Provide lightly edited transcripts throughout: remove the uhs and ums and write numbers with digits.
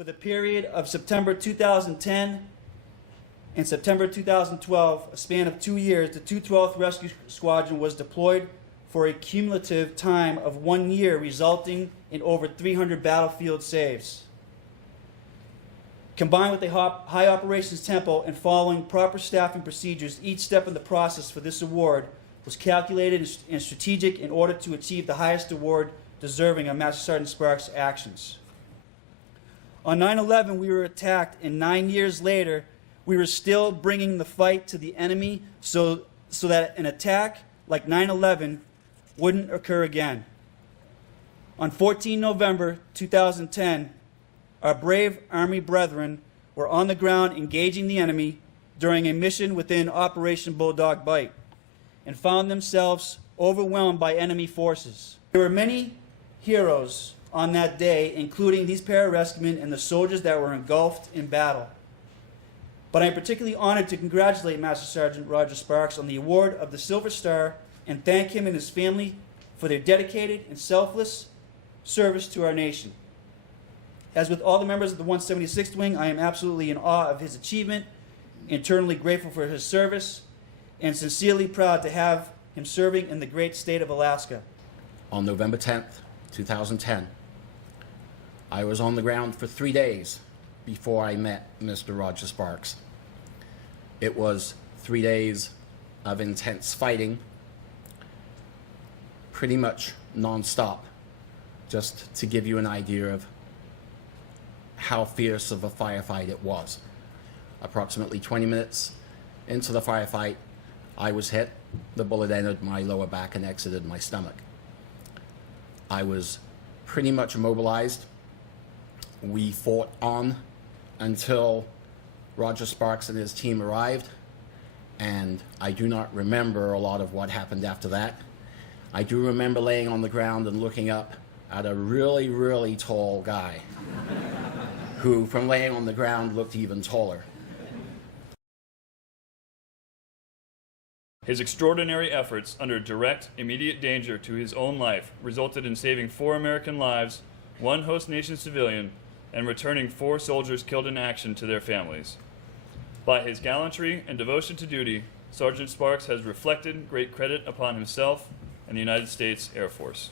For the period of September 2010 and September 2012, a span of 2 years, the 212th Rescue Squadron was deployed for a cumulative time of 1 year, resulting in over 300 battlefield saves. Combined with a high operations tempo and following proper staffing procedures, each step in the process for this award was calculated and strategic in order to achieve the highest award deserving of Master Sergeant Sparks' actions. On 9/11, we were attacked, and 9 years later, we were still bringing the fight to the enemy so that an attack like 9/11 wouldn't occur again. On 14 November 2010, our brave Army brethren were on the ground engaging the enemy during a mission within Operation Bulldog Bite and found themselves overwhelmed by enemy forces. There were many heroes on that day, including these pararescuemen and the soldiers that were engulfed in battle. But I'm particularly honored to congratulate Master Sergeant Roger Sparks on the award of the Silver Star and thank him and his family for their dedicated and selfless service to our nation. As with all the members of the 176th Wing, I am absolutely in awe of his achievement, eternally grateful for his service, and sincerely proud to have him serving in the great state of Alaska. On November 10th, 2010, I was on the ground for 3 days before I met Mr. Roger Sparks. It was 3 days of intense fighting, pretty much non-stop, just to give you an idea of how fierce of a firefight it was. Approximately 20 minutes into the firefight, I was hit. The bullet entered my lower back and exited my stomach. I was pretty much immobilized. We fought on until Roger Sparks and his team arrived, and I do not remember a lot of what happened after that. I do remember laying on the ground and looking up at a really, really tall guy who, from laying on the ground, looked even taller. His extraordinary efforts under direct, immediate danger to his own life resulted in saving 4 American lives, 1 host nation civilian, and returning 4 soldiers killed in action to their families. By his gallantry and devotion to duty, Sergeant Sparks has reflected great credit upon himself and the United States Air Force.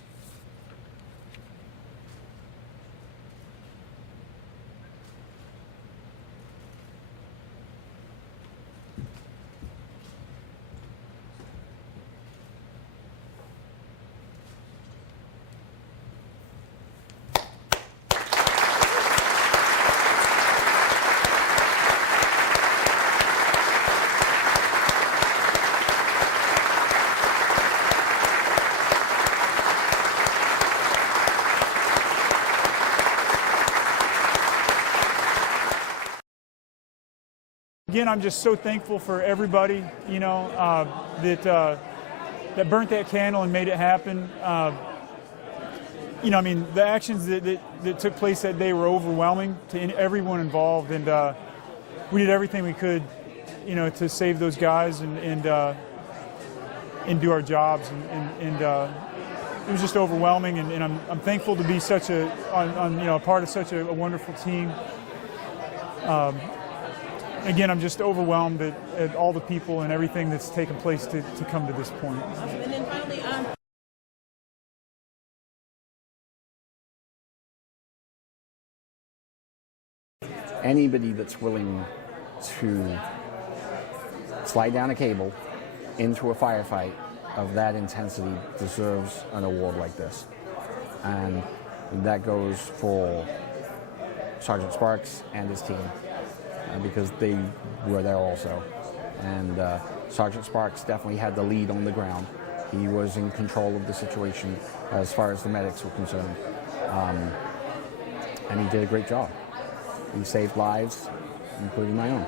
Again, I'm just so thankful for everybody, you know, that burnt that candle and made it happen. You know, I mean, the actions that took place that day were overwhelming to everyone involved, and we did everything we could, you know, to save those guys and do our jobs, and it was just overwhelming, and I'm thankful to be such a part of such a wonderful team. Again, I'm just overwhelmed at all the people and everything that's taken place to come to this point. Okay, and then finally, Anybody that's willing to slide down a cable into a firefight of that intensity deserves an award like this. And that goes for Sergeant Sparks and his team, because they were there also. And Sergeant Sparks definitely had the lead on the ground. He was in control of the situation as far as the medics were concerned. And he did a great job. He saved lives, including my own.